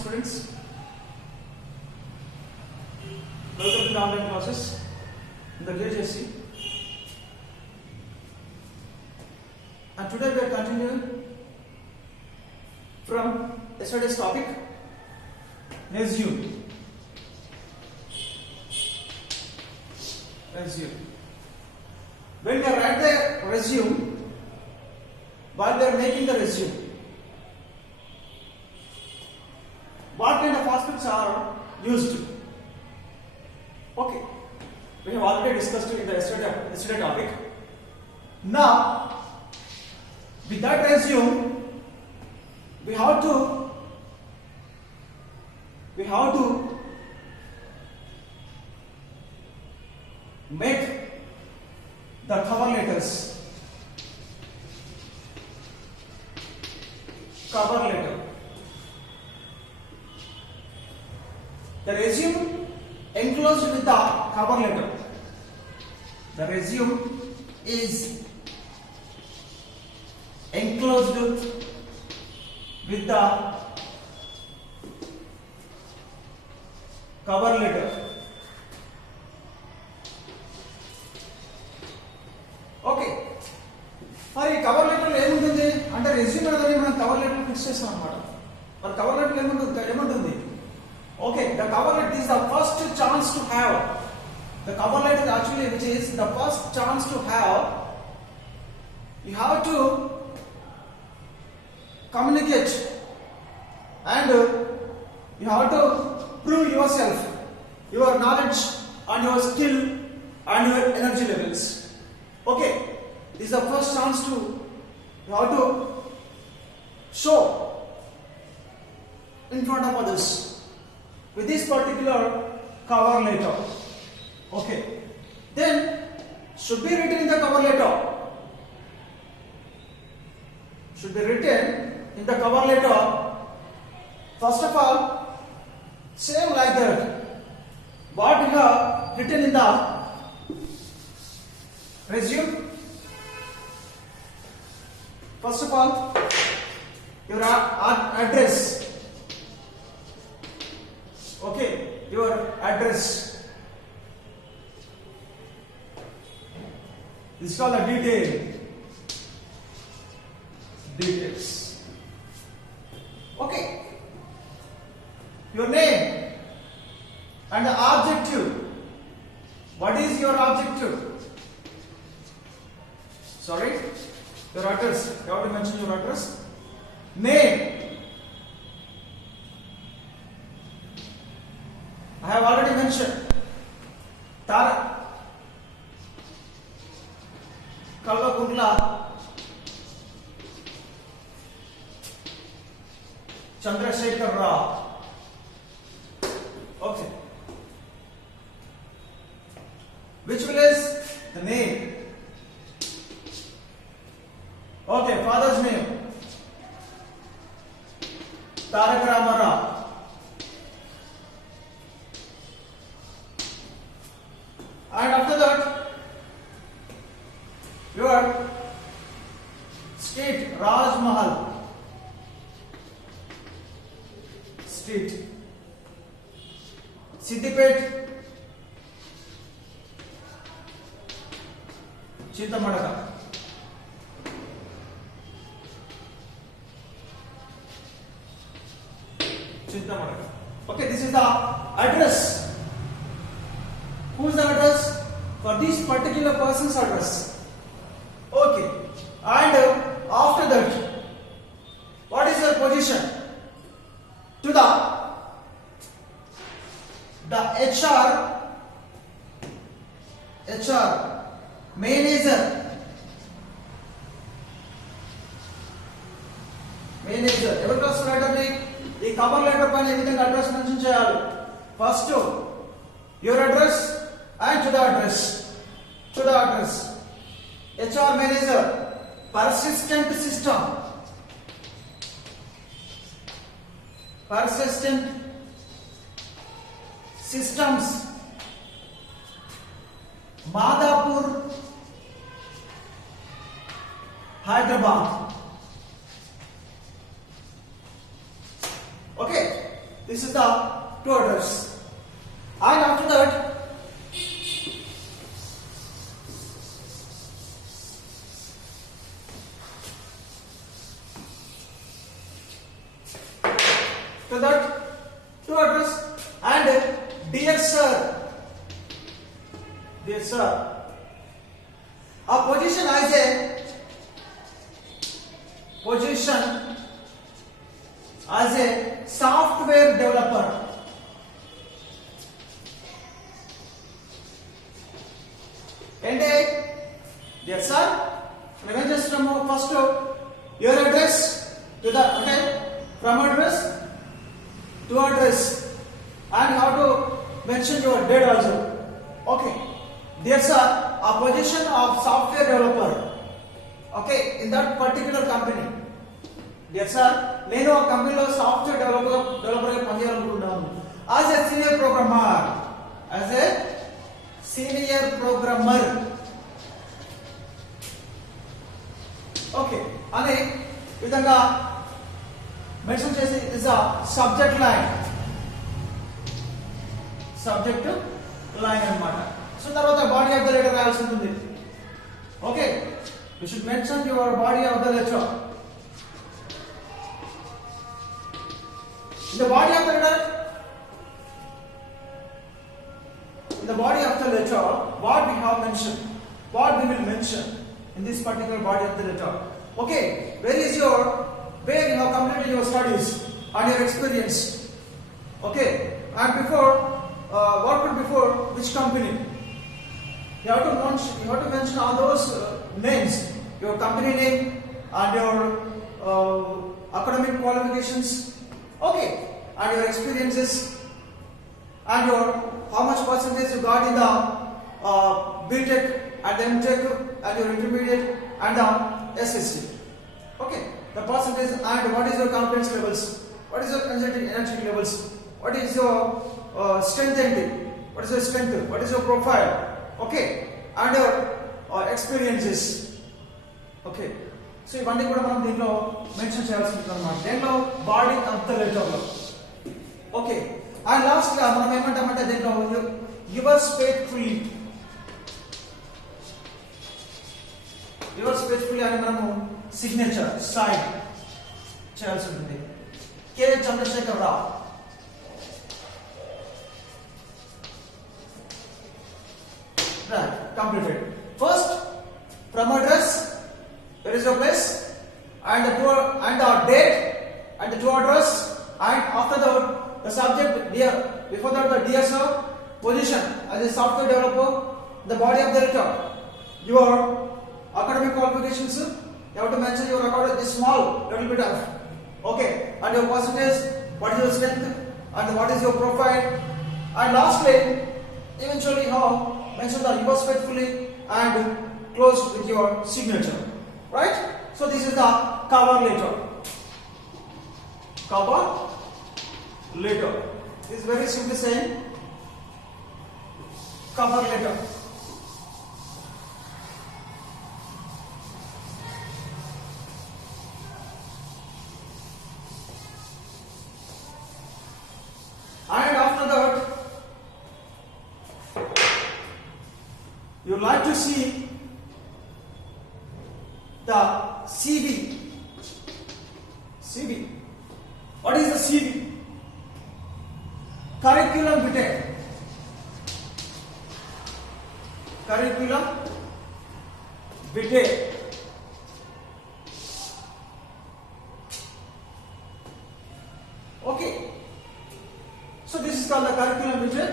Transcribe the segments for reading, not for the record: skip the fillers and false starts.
students. Welcome to the online classes in the KJC. And today we are continuing from yesterday's topic, resume. When we write the resume, while we are making the resume, what kind of aspects are used? Okay, we have already discussed in the yesterday topic. Now, with that resume, we have to make the cover letters. Cover letter. The resume enclosed with the cover letter. The resume is enclosed with the cover letter. Okay. మరి cover letter ఏముంటుంది అంటే రెజ్యూమ్ అనేది మనం cover letter fix చేస్తాం అన్నమాట. మరి cover letter ఏముంటుంది? Okay, the cover letter is the first chance to have. The cover letter actually, which is the first chance to have. You have to communicate and you have to prove yourself, your knowledge and your skill and your energy levels. Okay, this is the first chance to you have to show in front of others with this particular cover letter. Okay, then should be written in the cover letter. Should be written in the cover letter. First of all, same like that. What you have written in the resume. First of all, your address. Okay, your address. This is called a details. Okay, your name and the objective. What is your objective? Sorry, your address. You have to mention your address. Name. I have already mentioned. Tara Kallakurla Chandrasekhar Rao. Okay. Which village? The name. Okay, father's name. Tarak Rama Rao. And after that, your state, Raj Mahal. State. Siddipet. Chintamadaga. Chintamadaga. Okay, this is the address. Who is the address? For this particular person's address. Okay. And after that, what is your position? To the HR manager. ఎవరు రాస్తారు లెటర్ ని? ఈ cover letter పైన ఏ విధంగా address mention చేయాలి? First your address and to the address. HR manager, persistent systems, Madhapur, Hyderabad. Okay, This is the to address. And after that, to address and dear sir, a position as a software developer. And dear sir, మనం చేస్తున్నాము first your address to the from address to address and how to mention your date also. Okay, dear sir, a position of software developer, okay, in that particular company. Dear sir, నేను ఆ కంపెనీలో software developer గా పనిచేయాలనుకుంటున్నాను. as a senior programmer, okay అనే విధంగా మెన్షన్ చేసి is a subject line అన్నమాట. సో తర్వాత బాడీ ఆఫ్ ద లెటర్ రాయాల్సి ఉంటుంది. Okay, you should mention your body of the letter. In the body of the letter, what we have mentioned, what we will mention in this particular body of the letter. Okay, where you have completed your studies and your experience. Okay, and before worked before which company. You have to mention all those names, your company name and your academic qualifications. Okay, and your experiences and your how much percentage you got in the BTech and the MTech and your intermediate and the SSC. Okay, the percentage and what is your confidence levels, what is your energy levels, what is your strength, what is your strength, what is your profile. Okay, and your experiences. Okay, so ఇవన్నీ కూడా మనం దీంట్లో మెన్షన్ చేయాల్సి ఉంటుంది అన్నమాట, దీంట్లో body of the letter లో. Okay, and last గా మనం ఏమంటామంటే దీంట్లో యువర్స్ ఫెయిత్ఫుల్లీ అని మనము సిగ్నేచర్ సైన్ చేయాల్సి ఉంటుంది. కె చంద్రశేఖర్ రావు. Right, completed. First, from address, there is your place, and the date, and the to address, and after that the subject dear. Before that, the dear sir, position as a software developer, the body of the letter, your academic qualifications. You have to mention your academic is small, little bit of. Okay, and your percentage, what is your strength, and what is your profile, and lastly, eventually how mention the yours faithfully and close with your signature. Right? So this is the cover letter. This is very simply saying cover letter. And after that, you like to see the CV. What is the CV? Curriculum vitae. Okay, so this is called the curriculum vitae.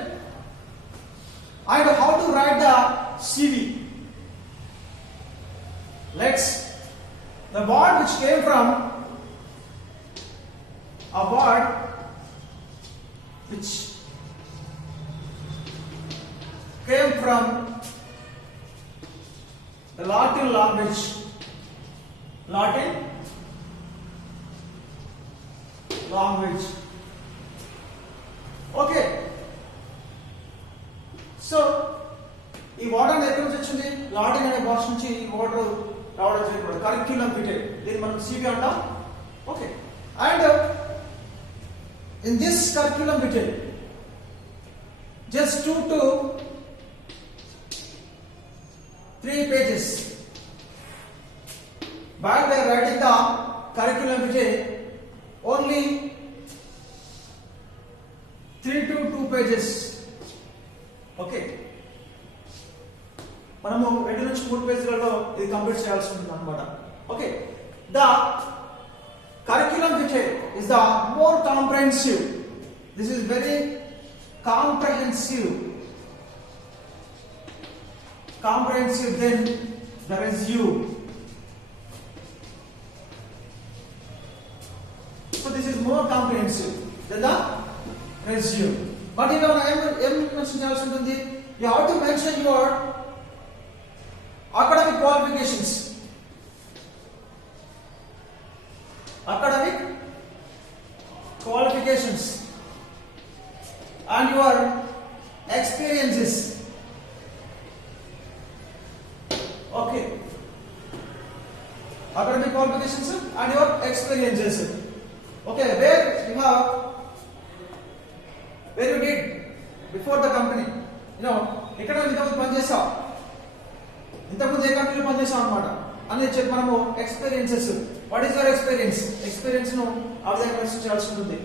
And how to write the CV? Let's the word which came from a word which came from the Latin language. Okay, so ఈ వాటర్ ఎక్కడి నుంచి వచ్చింది? లాటిన్ అనే భాష నుంచి ఈ వాటర్ రావడం జరిగింది. కరిక్యులం విటే, దీన్ని మనం సివి అంటాం. Okay, and in this curriculum vitae, just 2 to 3 pages. While we are writing the curriculum vitae, only 3 to 2 pages. Okay. మనము 2 నుంచి 3 పేజీలలో ఇది కంప్లీట్ చేయాల్సి ఉంటుంది అన్నమాట. Okay. The curriculum vitae is the more comprehensive. This is very comprehensive than the resume. So this is more comprehensive than the resume. But you mention you have to mention your academic qualifications. Academic qualifications and your experiences. Okay. Academic qualifications and your experiences. Okay, where you did before the company. ఇక్కడ ఇంతకుముందు పనిచేసావు, ఇంతకుముందు ఏ కంపెనీలో పనిచేసావు అనమాట అనేది చెప్పి మనము experiences. What is your experience? Experience ను ఆ విధంగా మెన్షన్ చేయాల్సి ఉంటుంది.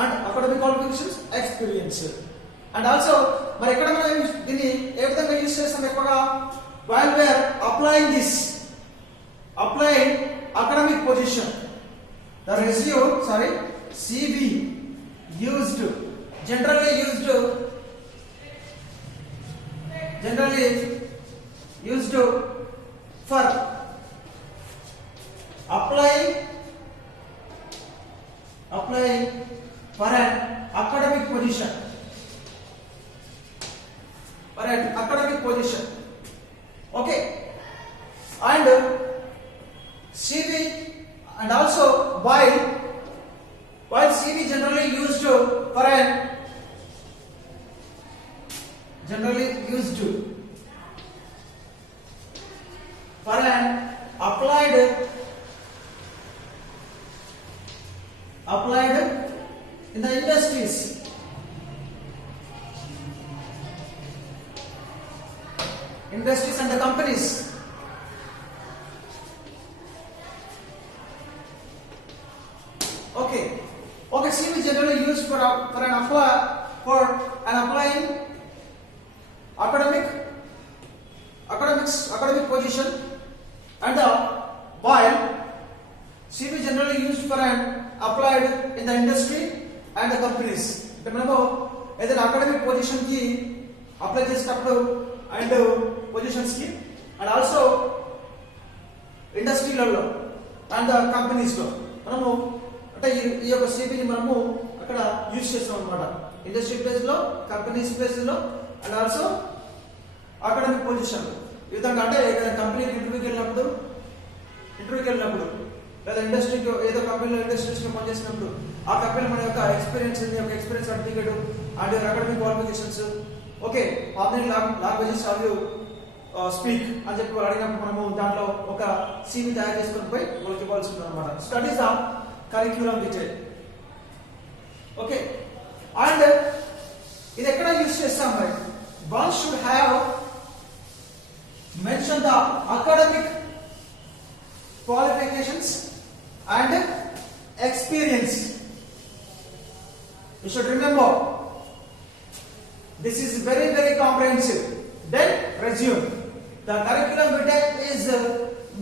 And academic qualifications, experience. And also మరి ఎక్కడ మనం దీన్ని ఏ విధంగా యూజ్ చేస్తాం ఎక్కువగా? while we are applying academic position, the CV generally used for applying for an academic position. Okay. And CV, and also while CV generally used for an applied in the industries. And the companies. Okay, CV is generally used for an applying academic position, and while CV is generally used for an applied in the industry and the companies. అంటే మనము ఏదైనా academic position కి అప్లై చేసేటప్పుడు and positions కి and also ఇండస్ట్రీలలో and companies లో మనము అంటే ఈ యొక్క సివిని మనము అక్కడ యూజ్ చేస్తాం అన్నమాట. ఇండస్ట్రీ ప్లేస్ లో, కంపెనీస్ ప్లేస్ లో అండ్ ఆల్సో అకాడమిక్ పొజిషన్. ఈ విధంగా అంటే ఏదైనా కంపెనీకి ఇంటర్వ్యూకి వెళ్ళినప్పుడు లేదా ఇండస్ట్రీకి ఏదో కంపెనీలో ఇండస్ట్రీస్ లో పనిచేసినప్పుడు ఆ కంపెనీ మన యొక్క experience certificate and academic qualifications. Okay, ordinary languages are you speak అని చెప్పి అడిగినప్పుడు మనము దాంట్లో ఒక సివి తయారు చేసుకొని పోయి వాళ్ళకి ఇవ్వాల్సి ఉంటుంది అనమాట. Studies of curriculum vitae. Okay, and ఇది ఎక్కడ యూజ్ చేస్తాం మరి? One should have mention the academic qualifications and experience. You should remember this is very comprehensive. Then resume. The curriculum vitae is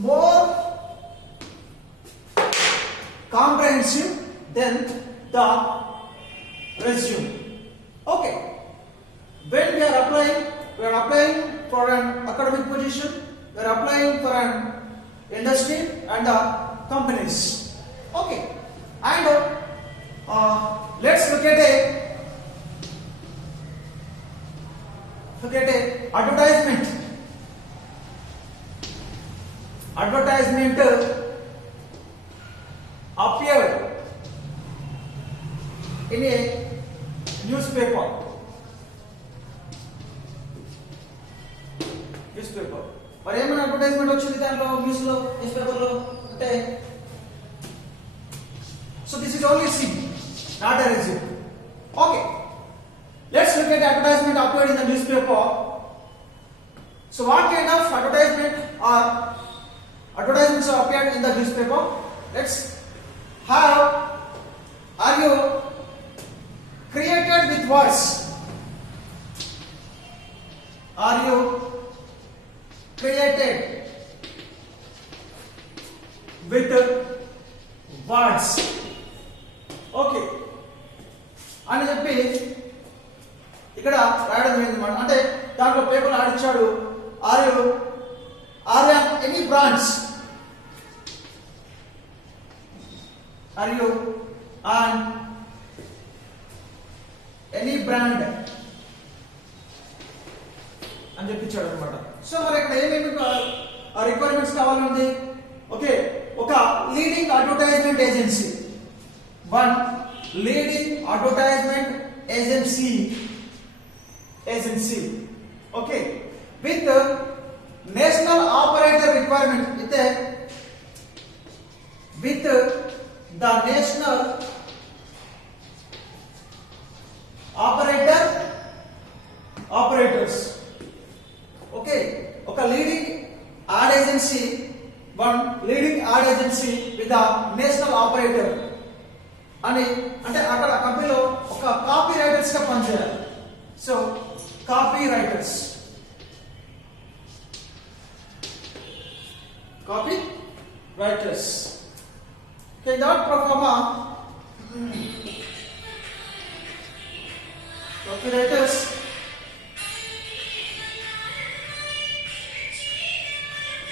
more comprehensive than the resume. Okay, when we are applying for an academic position, we are applying for an industry and companies. Okay, and let's look at a advertisement appeared in a newspaper. మరి ఏమైనా అడ్వర్టైజ్మెంట్ వచ్చింది దాంట్లో news paper లో అంటే so this is only C not a resume. advertisement appeared in the newspaper. So what kind of advertisements are appeared in the newspaper? Let's have. Are you created with words? Are you created with words? Okay అని చెప్పి ఇక్కడ రాయడం జరిగిందన్నమాట. అంటే దాంట్లో paper ఆడిచ్చాడు. Are any brands, are you on any brand అని చెప్పించాడు అనమాట. సో మరి ఇక్కడ ఏమేమి రిక్వైర్మెంట్స్ కావాలండి? ఓకే, ఒక leading advertisement agency, one leading advertisement agency okay, with national operator requirement, with the national operators. Okay, ఒక leading ad agency, one leading ad agency with the national operator అని, అంటే అక్కడ కంపెనీలో ఒక కాపీ రైటర్స్ గా పనిచేయాలి. So copywriters, okay, that proforma copywriters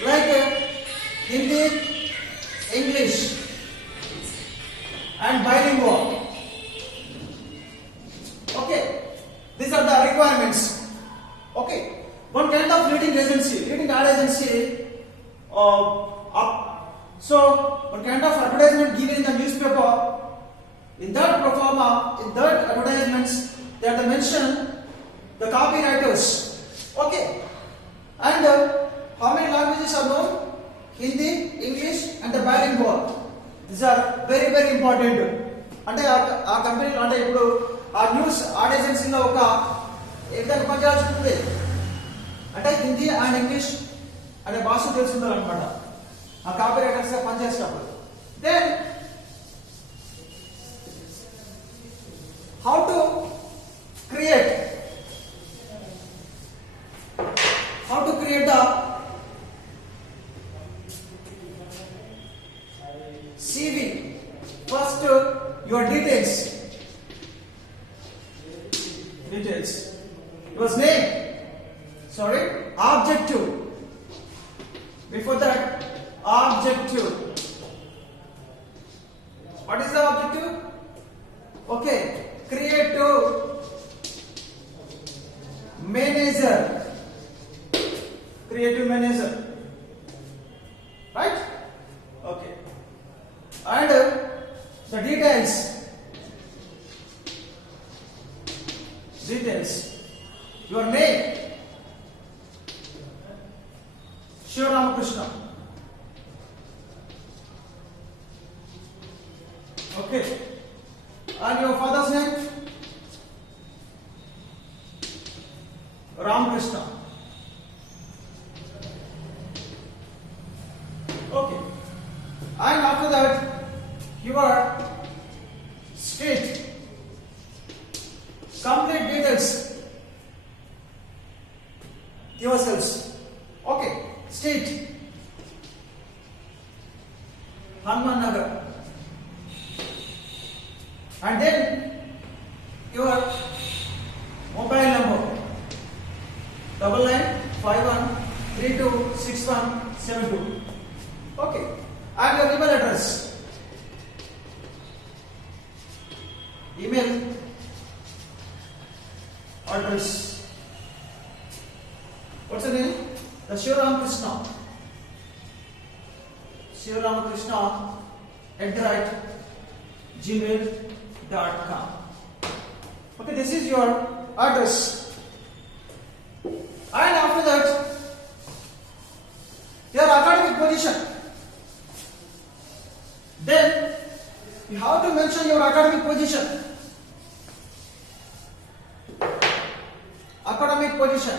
like Hindi, English and bilingual. Okay, these are the requirements. Okay, one kind of leading ad agency, so one kind of advertisement given in the newspaper. In that proforma, in that advertisements, they have to mention the copywriters. Okay, and how many languages are known? Hindi, English and the bilingual. These are very very important. అంటే ఆ కంపెనీ అంటే ఇప్పుడు ఆ news add ఏజెన్సీలో ఒక ఏ విధంగా పనిచేయాల్సి ఉంటుంది అంటే హిందీ అండ్ ఇంగ్లీష్ అనే భాష తెలుసుకుంటారనమాట ఆ కాపీ రైటర్స్ గా పనిచేసేటప్పుడు. Then how to create the CV. First, your details. Your name. Sorry, objective. Before that, objective. What is the objective? Okay, creative manager. Right? Okay. And the details. Your name, Shiva Ramakrishna. Okay, and your father's name, Ramakrishna. Okay, and after that your state, complete details yourselves. Okay, state Hanuman Nagar, and then your mobile number 9951326172. Okay, and your email address. What's the name? The Shiva Ramakrishna @gmail.com. Okay, this is your address. And after that, your academic position. Then you have to mention your academic position. academic position,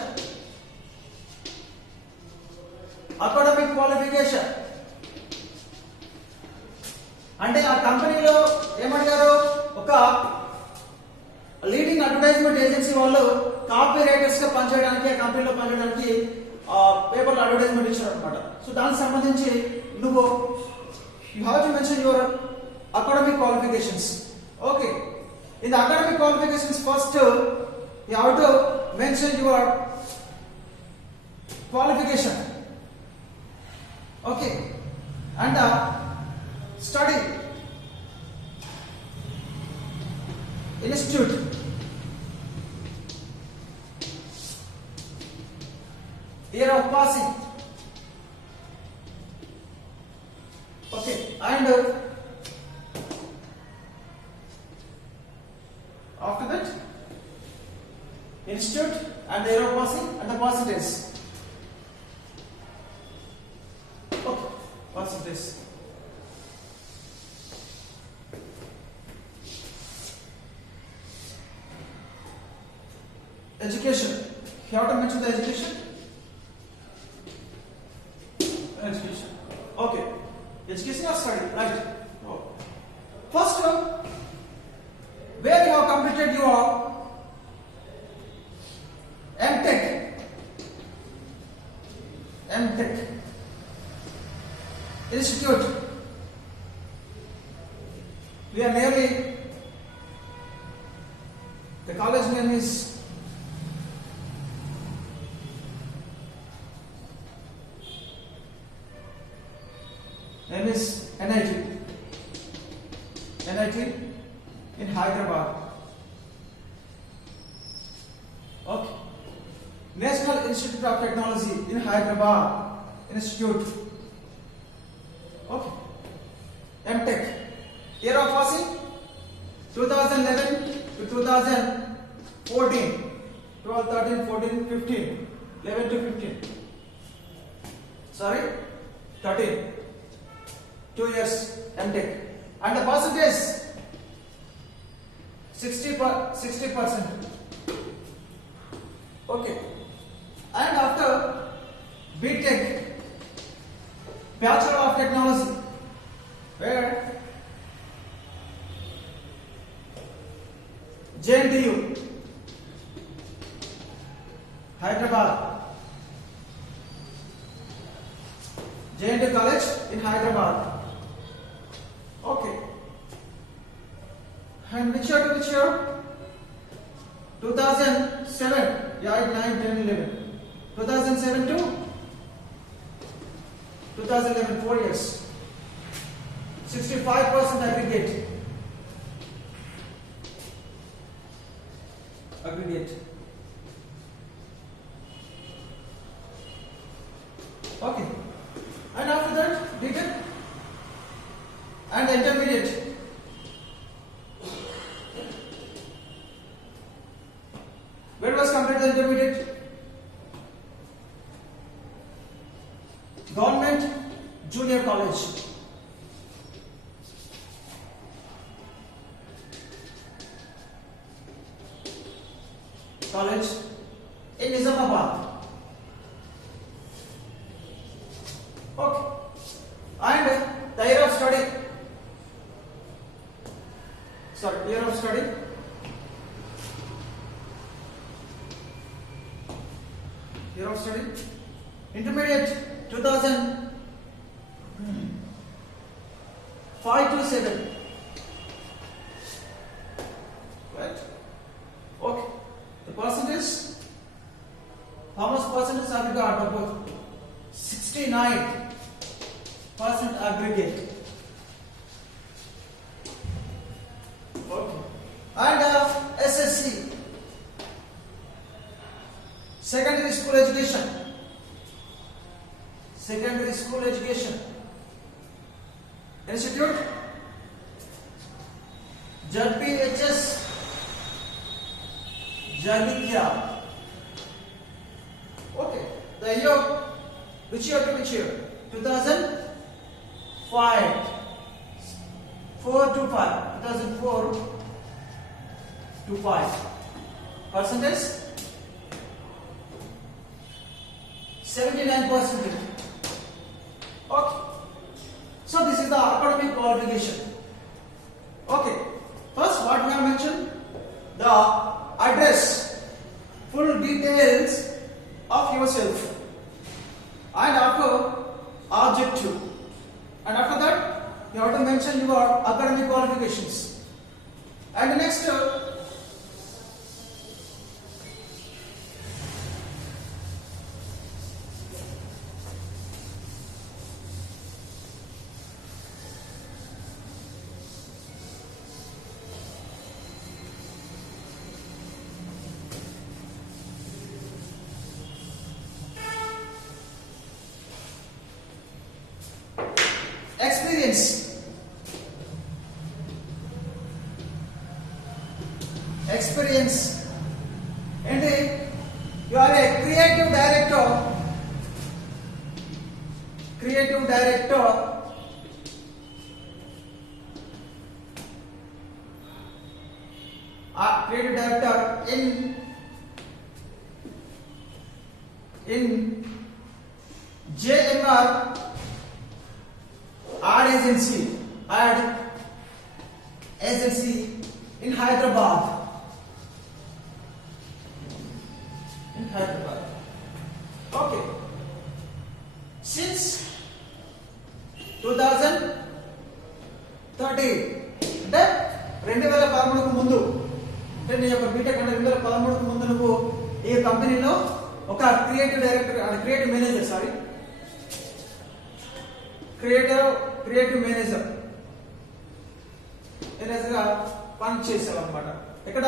academic qualification. అంటే ఆ కంపెనీలో ఏమడిగారు, ఒక leading advertisement agency వాళ్ళు copy writers గా పనిచేయడానికి, ఆ కంపెనీలో పనిచేయడానికి పేపర్లో అడ్వర్టైజ్మెంట్ ఇచ్చారు అనమాట. సో దానికి సంబంధించి నువ్వు you have to mention your academic qualifications. Okay, in the academic qualifications first you have to mention your qualification. Okay, and study institute, year of passing. Okay, and after that institute and the year of passing and the percentage. Okay, percentage. Education, you have to mention the education. Education. Okay, education or study, right? Oh. First where you have completed your MTech. Institute. We are nearly, the college name is NIT in Hyderabad. Okay, National Institute of Technology in Hyderabad Institute. Okay, MTech, year of passing 2011 to 2014, 12, 13, 14, 15, 11 to 15. Sorry, 13. 2 years MTech, and the percentage 60%. Okay, and after BTech, Bachelor of Technology, where JNTU, Hyderabad, JNTU College in Hyderabad. Okay, and which year to which year? 2007, yeah, 9, 10, 11. 2007 to 2011, 4 years. 65% aggregate. Okay, and after that, BTech and intermediate. Where was completed the intermediate? Government Junior College. College in Nizamabad. Okay, and the year of study. Sorry, year of study. Year of study. Intermediate 2005 to 7. Right? Okay. The percentage. How much percentage have you got? About 69% aggregate. Okay. And SSC, secondary school education. Institute, JPHS, Jalikia. Okay. The year, which year to which year? 2005. 4 to 5. 2004 to 5. Percentage 79%. Okay. So this is the academic qualification. Okay. First, what we have mentioned, the address, full details of yourself, and after objective, and after that you have to mention your academic qualifications. And next, experience. Experience. And you are a creative director. Creative director. Creative director in JMR ad agency in Hyderabad. Okay. Since 2013, అంటే 2013కు ముందు, అంటే నీ యొక్క బీటెక్ అంటే 2013కు ముందు నువ్వు ఈ కంపెనీలో ఒక క్రియేటివ్ డైరెక్టర్, క్రియేటివ్ మేనేజర్ గా పని చేసావు అనమాట. ఇక్కడ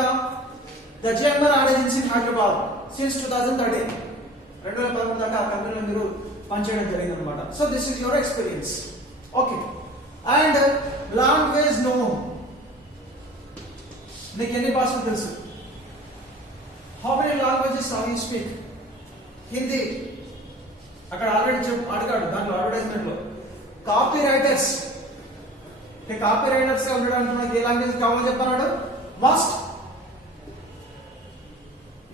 the JMR ad agency in Hyderabad since 2013, 2013 దాకా ఆ కంపెనీలో మీరు పనిచేయడం జరిగింది అనమాట. So this is your experience. Okay. And language know, నీకు ఎన్ని భాషలు తెలుసు? How many languages are you speak? Hindi, అక్కడ ఆల్రెడీ అడిగాడు దాంట్లో అడ్వర్టైజ్మెంట్ లో. కాపీ రైటర్స్ గా ఉండడానికి మనకి ఏ లాంగ్వేజ్ కావాలో చెప్తున్నాడు?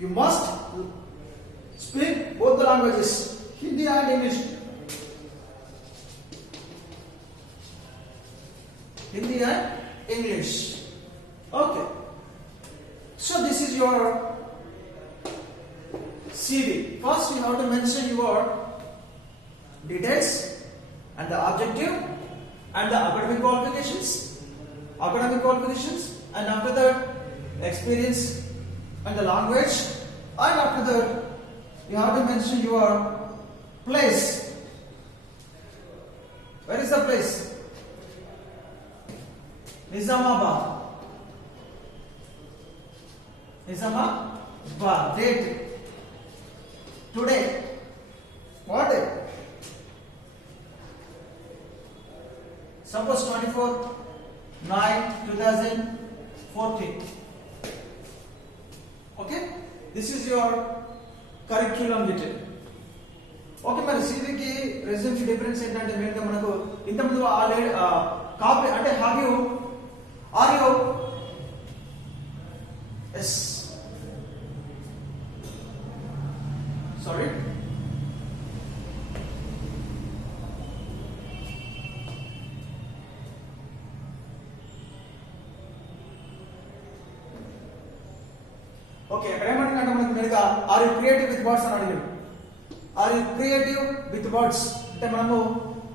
You must speak both the languages, Hindi and English. Hindi and English. Okay. So this is your CV. First you have to mention your details and the objective and the academic qualifications, and after that experience and the language, and after that you have to mention your place. Where is the place? Nizamabad. Date. Today. What day? Suppose 24/9/2014. Okay? This is your curriculum detail. ఓకే. మరి సివికి resume కి difference ఏంటంటే main గా మనకు ఇంతకుముందు copy అంటే are you yes sorry okay. అక్కడ ఏమంటుందంటే మనకు మెయిన్ గా are you creative with words అని అడిగాడు. Are you creative with words అంటే మనము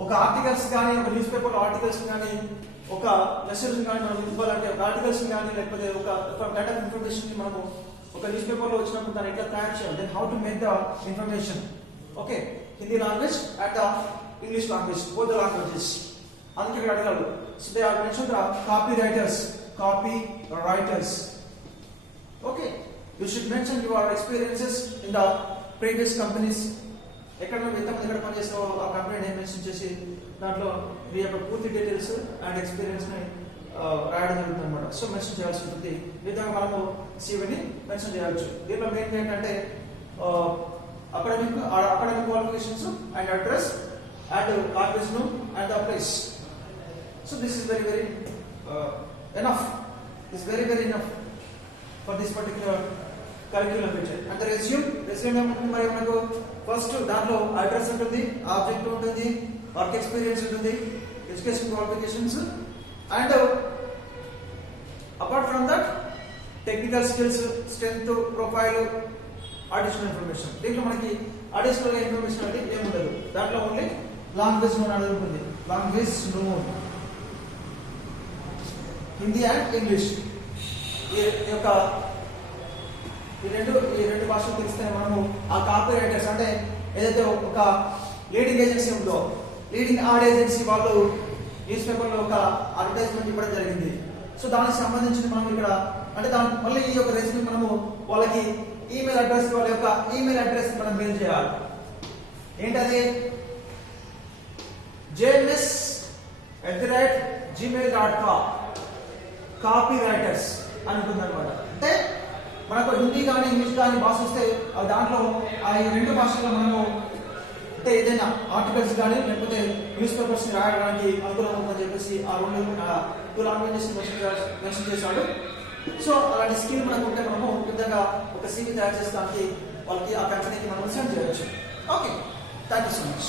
ఒక ఆర్టికల్స్ కానీ, ఒక న్యూస్ పేపర్ ఆర్టికల్స్ కానీ, ఒక లెసన్స్ కానీ మనం ఇవ్వాలంటే ఒక ఆర్టికల్స్ కానీ, లేకపోతే ఒక కైండ్ ఆఫ్ ఇన్ఫర్మేషన్ మనము ఒక న్యూస్ పేపర్ లో వచ్చినప్పుడు దాన్ని ఎట్లా తయారు చేయాలి, then how to make the information. Okay. Hindi language and the English language, both the languages. అందుకే ఇక్కడ అడగాలి. So they are mention the copywriters. Okay. You should mention your experiences in the previous companies. ఎక్కడ ఎంతమంది ఎక్కడ పనిచేస్తావో ఆ company name mention చేసి దాంట్లో మీ యొక్క పూర్తి డీటెయిల్స్ అండ్ ఎక్స్పీరియన్స్ ని రాయడం జరుగుతుంది అనమాట. సో మెన్షన్ చేయాల్సి ఉంటుంది. ఈ విధంగా మనము సివిని మెన్షన్ చేయవచ్చు. దీంట్లో మెయిన్ ఏంటంటే academic qualifications and address and language and the place. So this is very enough. This is very enough for this particular curriculum feature అంటే రెజ్యూమ్ ఏముంటుంది మరి మనకు ఫస్ట్ దాంట్లో అడ్రస్ ఉంటుంది, ఆబ్జెక్ట్ ఉంటుంది, వర్క్ ఎక్స్పీరియన్స్ ఉంటుంది, education qualifications and apart from that technical skills, strength, profile, additional information. దీంట్లో మనకి అడిషనల్ ఇన్ఫర్మేషన్ అంటే ఏముండదు. దాంట్లో ఓన్లీ లాంగ్వేజ్ నోన్ అనేది ఉంటుంది. Language known Hindi and English. ఈ రెండు భాషలు తెలిస్తే మనము ఆ కాపీ రైటర్స్ అంటే ఏదైతే ఒక లీడింగ్ ఏజెన్సీ ఉందో, లీడింగ్ ఆడ్ ఏజెన్సీ వాళ్ళు న్యూస్ పేపర్లో ఒక అడ్వర్టైజ్మెంట్ ఇవ్వడం జరిగింది. సో దానికి సంబంధించి మనం ఇక్కడ అంటే మళ్ళీ ఈ యొక్క రెజ్యూమ్ మనము వాళ్ళకి ఈమెయిల్ అడ్రస్, వాళ్ళ యొక్క ఈమెయిల్ అడ్రస్ మనం మెయిల్ చేయాలి. ఏంటది? jms@gmail.com కాపీ రైటర్స్ అని ఉంటుంది అనమాట. అంటే మనకు హిందీ కానీ ఇంగ్లీష్ కానీ భాష వస్తే దాంట్లో ఆ రెండు భాషల్లో మనము అంటే ఏదైనా ఆర్టికల్స్ కానీ లేకపోతే న్యూస్ పేపర్స్ రాయడానికి అనుకూలంగా ఉందని చెప్పేసి ఆ టూ లాంగ్వేజెస్ మెన్షన్ చేశాడు. సో అలాంటి స్కిల్ మనకు ఉంటే మనము విధంగా ఒక సీవీ తయారు చేసడానికి వాళ్ళకి ఆ కంపెనీకి మనం సెండ్ చేయవచ్చు. Okay, thank you so much.